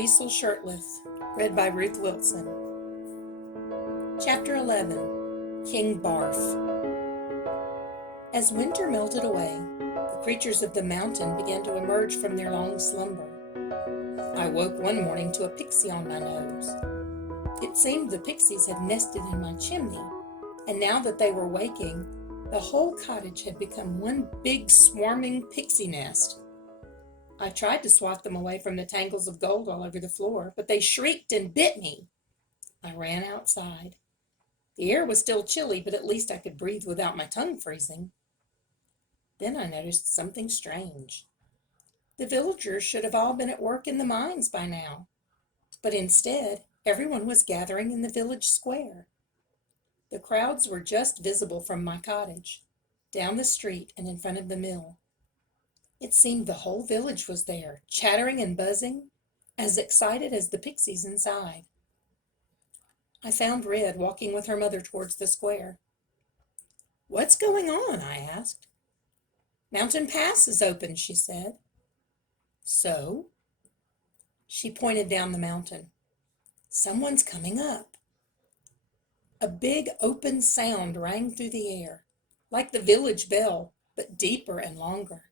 Liesl Shurtliff, read by Ruth Wilson. Chapter 11, King Barf. As winter melted away, the creatures of the mountain began to emerge from their long slumber. I woke one morning to a pixie on my nose. It seemed the pixies had nested in my chimney, and now that they were waking, the whole cottage had become one big swarming pixie nest. I tried to swat them away from the tangles of gold all over the floor, but they shrieked and bit me. I ran outside. The air was still chilly, but at least I could breathe without my tongue freezing. Then I noticed something strange. The villagers should have all been at work in the mines by now, but instead, everyone was gathering in the village square. The crowds were just visible from my cottage, down the street and in front of the mill. It seemed the whole village was there, chattering and buzzing, as excited as the pixies inside. I found Red walking with her mother towards the square. "What's going on?" I asked. "Mountain Pass is open," she said. "So?" She pointed down the mountain. "Someone's coming up." A big open sound rang through the air, like the village bell, but deeper and longer.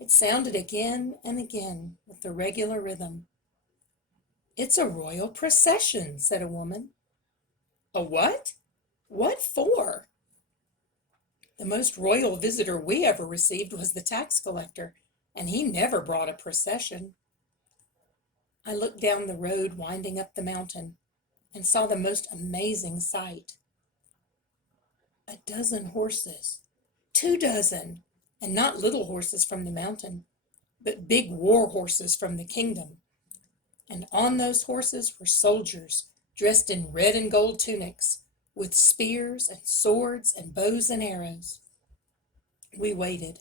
It sounded again and again with the regular rhythm. "It's a royal procession," said a woman. "A what? What for?" "The most royal visitor we ever received was the tax collector, and he never brought a procession." I looked down the road winding up the mountain and saw the most amazing sight. 12 horses, 2 dozen, and not little horses from the mountain, but big war horses from the kingdom. And on those horses were soldiers dressed in red and gold tunics, with spears and swords and bows and arrows. We waited.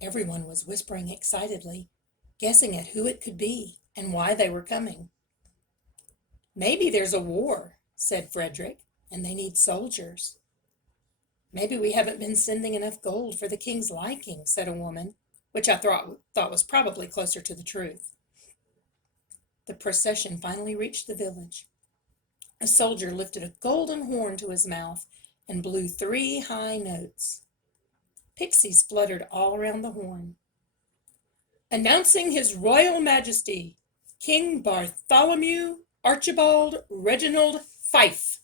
Everyone was whispering excitedly, guessing at who it could be and why they were coming. "Maybe there's a war," said Frederick, "and they need soldiers." "Maybe we haven't been sending enough gold for the king's liking," said a woman, which I thought was probably closer to the truth. The procession finally reached the village. A soldier lifted a golden horn to his mouth and blew 3 high notes. Pixies fluttered all around the horn. "Announcing His Royal Majesty, King Bartholomew Archibald Reginald Fife."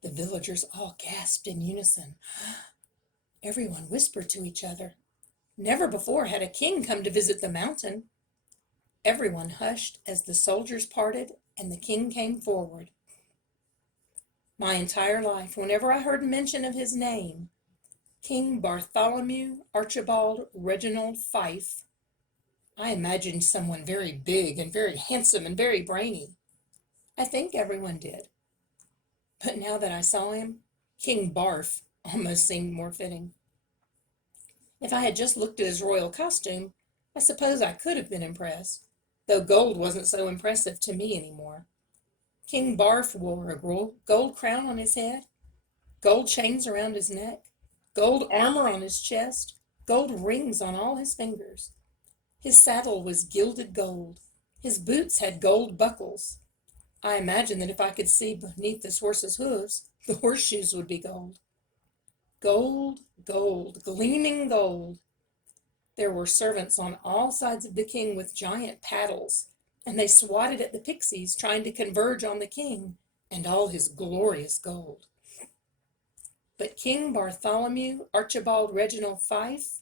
The villagers all gasped in unison. Everyone whispered to each other. Never before had a king come to visit the mountain. Everyone hushed as the soldiers parted and the king came forward. My entire life, whenever I heard mention of his name, King Bartholomew Archibald Reginald Fife, I imagined someone very big and very handsome and very brainy. I think everyone did. But now that I saw him, King Barf almost seemed more fitting. If I had just looked at his royal costume, I suppose I could have been impressed, though gold wasn't so impressive to me anymore. King Barf wore a gold crown on his head, gold chains around his neck, gold armor on his chest, gold rings on all his fingers. His saddle was gilded gold. His boots had gold buckles. I imagined that if I could see beneath this horse's hooves, the horseshoes would be gold. Gold, gold, gleaming gold. There were servants on all sides of the king with giant paddles, and they swatted at the pixies, trying to converge on the king and all his glorious gold. But King Bartholomew Archibald Reginald Fife?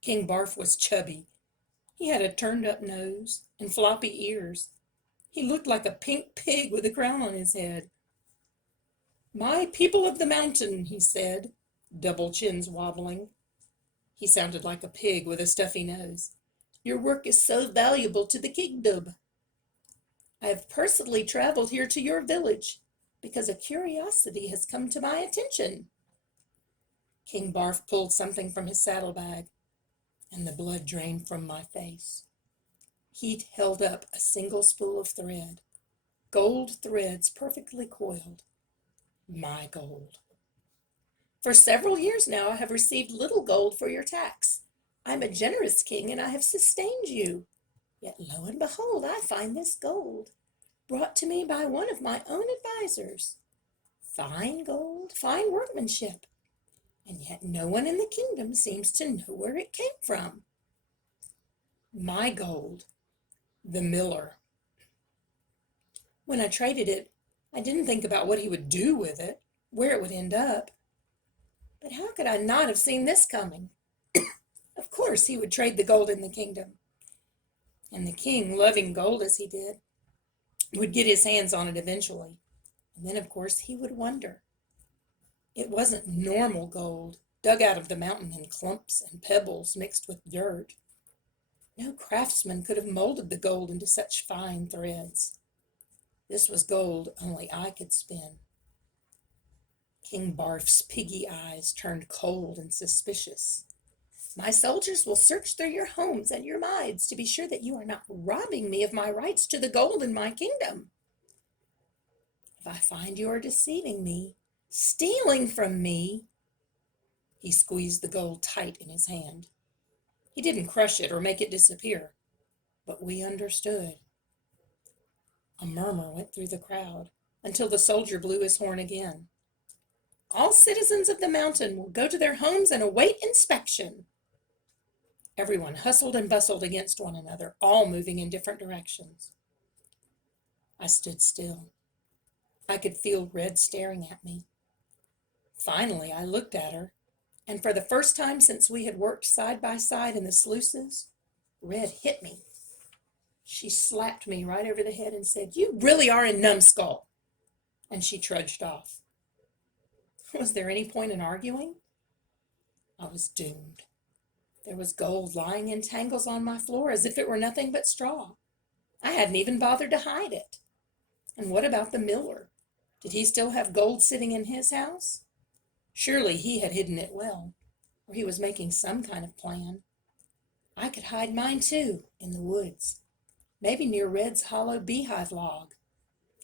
King Barf was chubby. He had a turned-up nose and floppy ears. He looked like a pink pig with a crown on his head. "My people of the mountain," he said, double chins wobbling. He sounded like a pig with a stuffy nose. "Your work is so valuable to the kingdom. I have personally traveled here to your village because a curiosity has come to my attention." King Barf pulled something from his saddlebag, and the blood drained from my face. He held up a single spool of thread, gold threads perfectly coiled. My gold. "For several years now I have received little gold for your tax. I'm a generous king and I have sustained you. Yet lo and behold, I find this gold, brought to me by one of my own advisers. Fine gold, fine workmanship, and yet no one in the kingdom seems to know where it came from. My gold, the miller. When I traded it, I didn't think about what he would do with it, where it would end up. But how could I not have seen this coming? Of course he would trade the gold in the kingdom. And the king, loving gold as he did, would get his hands on it eventually. And then, of course, he would wonder. It wasn't normal gold, dug out of the mountain in clumps and pebbles mixed with dirt. No craftsman could have molded the gold into such fine threads. This was gold only I could spin. King Barf's piggy eyes turned cold and suspicious. My soldiers will search through your homes and your mines to be sure that you are not robbing me of my rights to the gold in my kingdom. If I find you are deceiving me, stealing from me, he squeezed the gold tight in his hand. He didn't crush it or make it disappear, but we understood. A murmur went through the crowd until the soldier blew his horn again. All citizens of the mountain will go to their homes and await inspection. Everyone hustled and bustled against one another, all moving in different directions. I stood still. I could feel Red staring at me. Finally, I looked at her, and for the first time since we had worked side by side in the sluices, Red hit me. She slapped me right over the head and said, "You really are a numbskull," and she trudged off. Was there any point in arguing? I was doomed. There was gold lying in tangles on my floor as if it were nothing but straw. I hadn't even bothered to hide it. And what about the miller? Did he still have gold sitting in his house? Surely he had hidden it well, or he was making some kind of plan. I could hide mine too, in the woods, maybe near Red's hollow beehive log.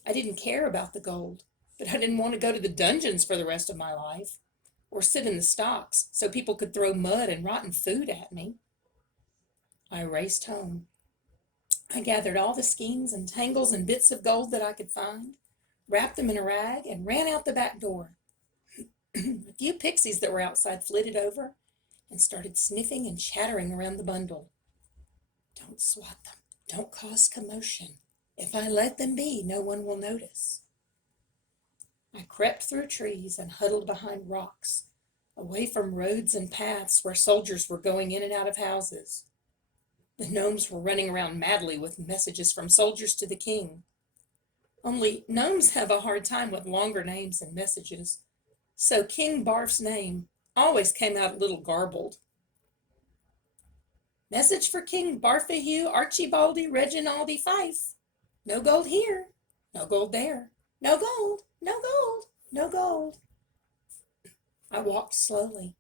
I didn't care about the gold, but I didn't want to go to the dungeons for the rest of my life, or sit in the stocks so people could throw mud and rotten food at me. I raced home. I gathered all the skeins and tangles and bits of gold that I could find, wrapped them in a rag, and ran out the back door. A few pixies that were outside flitted over and started sniffing and chattering around the bundle. Don't swat them. Don't cause commotion. If I let them be, no one will notice. I crept through trees and huddled behind rocks, away from roads and paths where soldiers were going in and out of houses. The gnomes were running around madly with messages from soldiers to the king. Only gnomes have a hard time with longer names and messages, so King Barf's name always came out a little garbled. Message for King Bartholomew Archibaldi Reginaldi Fife. No gold here, no gold there, no gold, no gold, no gold. I walked slowly.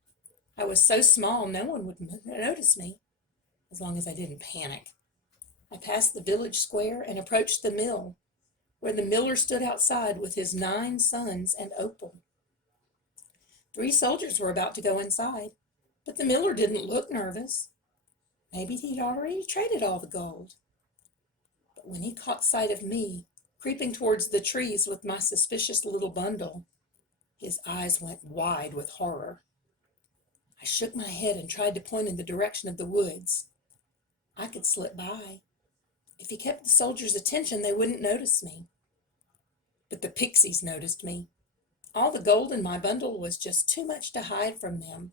I was so small no one would notice me, as long as I didn't panic. I passed the village square and approached the mill, where the miller stood outside with his 9 sons and Opal. 3 soldiers were about to go inside, but the miller didn't look nervous. Maybe he'd already traded all the gold. But when he caught sight of me, creeping towards the trees with my suspicious little bundle, his eyes went wide with horror. I shook my head and tried to point in the direction of the woods. I could slip by. If he kept the soldiers' attention, they wouldn't notice me. But the pixies noticed me. All the gold in my bundle was just too much to hide from them.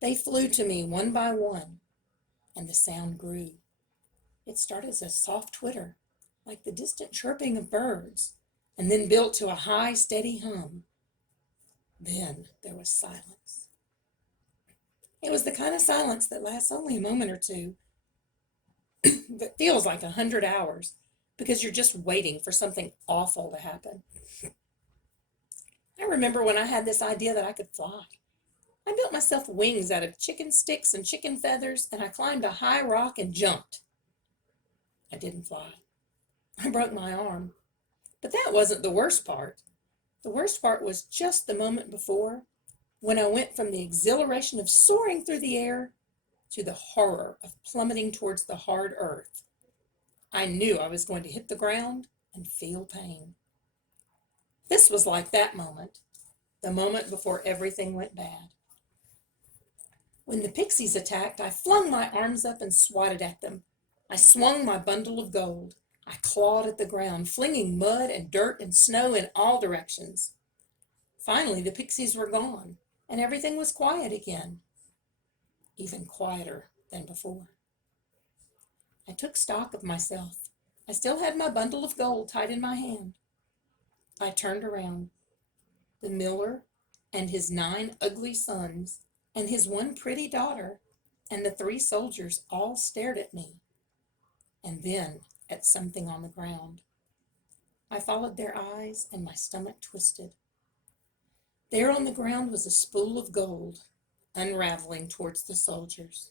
They flew to me one by one, and the sound grew. It started as a soft twitter, like the distant chirping of birds, and then built to a high, steady hum. Then there was silence. It was the kind of silence that lasts only a moment or two, that feels like 100 hours, because you're just waiting for something awful to happen. I remember when I had this idea that I could fly. I built myself wings out of chicken sticks and chicken feathers, and I climbed a high rock and jumped. I didn't fly. I broke my arm. But that wasn't the worst part. The worst part was just the moment before, when I went from the exhilaration of soaring through the air to the horror of plummeting towards the hard earth. I knew I was going to hit the ground and feel pain. This was like that moment, the moment before everything went bad. When the pixies attacked, I flung my arms up and swatted at them. I swung my bundle of gold. I clawed at the ground, flinging mud and dirt and snow in all directions. Finally, the pixies were gone, and everything was quiet again, even quieter than before. I took stock of myself. I still had my bundle of gold tied in my hand. I turned around. The miller and his 9 ugly sons and his 1 pretty daughter and the 3 soldiers all stared at me, and then at something on the ground. I followed their eyes, and my stomach twisted. There on the ground was a spool of gold, unraveling towards the soldiers.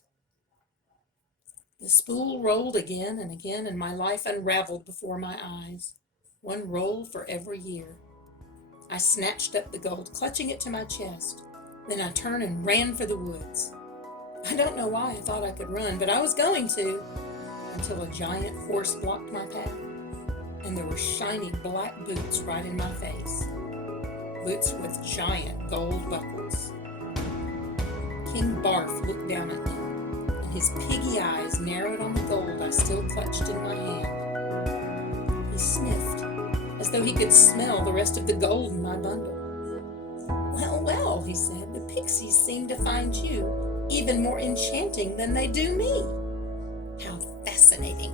The spool rolled again, and my life unraveled before my eyes, 1 roll for every year. I snatched up the gold, clutching it to my chest. Then I turned and ran for the woods. I don't know why I thought I could run, but I was going to, until a giant horse blocked my path, and there were shiny black boots right in my face. Boots with giant gold buckles. King Barf looked down at me, and his piggy eyes narrowed on the gold I still clutched in my hand. He sniffed, as though he could smell the rest of the gold in my bundle. "Well, well," he said, "the pixies seem to find you even more enchanting than they do me. How fascinating."